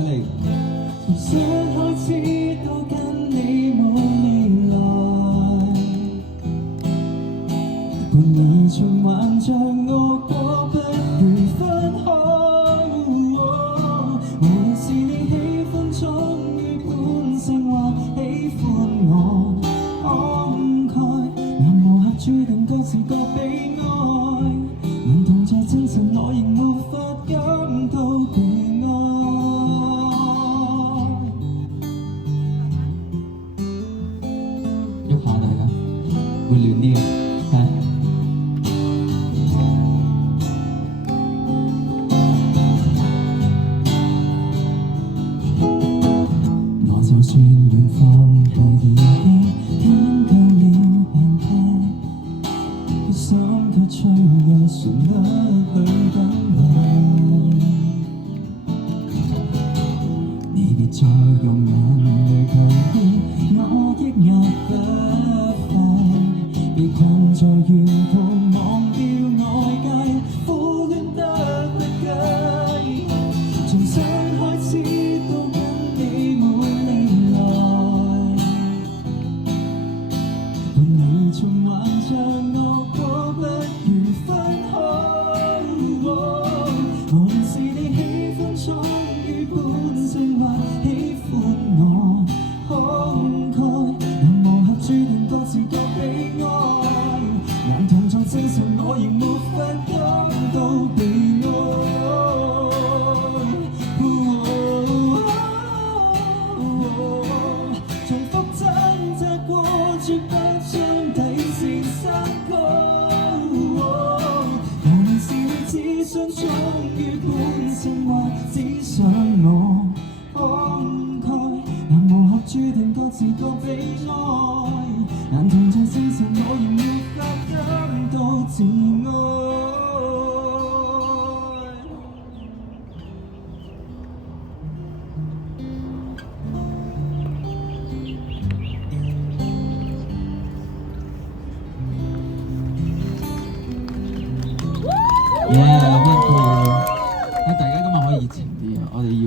出嚟。從想開始都跟你冇未來，伴你循環像惡果，不如分開。無論是你喜歡忠於本性，或喜歡我慷慨，男無合注定各自各悲哀，能同在精神我仍沒法感到被愛。喐下大家，會亂啲嘅，係。我就算願放棄已經聽夠了病劇，心卻吹入旋律裏等你。你別再用眼淚強迫我抑壓不廢，被困在沿途忘掉外界，苦戀得不計。從想開始都跟你沒未來，伴你循環像惡果，不如分開。無論是你喜歡忠於本性，或喜歡我慷慨，男無合注定各自各悲哀，難同在精神我仍沒法感到被愛。重複掙扎過，絕不將底線升高。無論是你只想忠於本性，或只想我慷慨，男無合注定各自各悲哀，難同在精神我仍沒法感到自愛。Yeah，溫故，大家今日可以熱情啲啊！我哋要。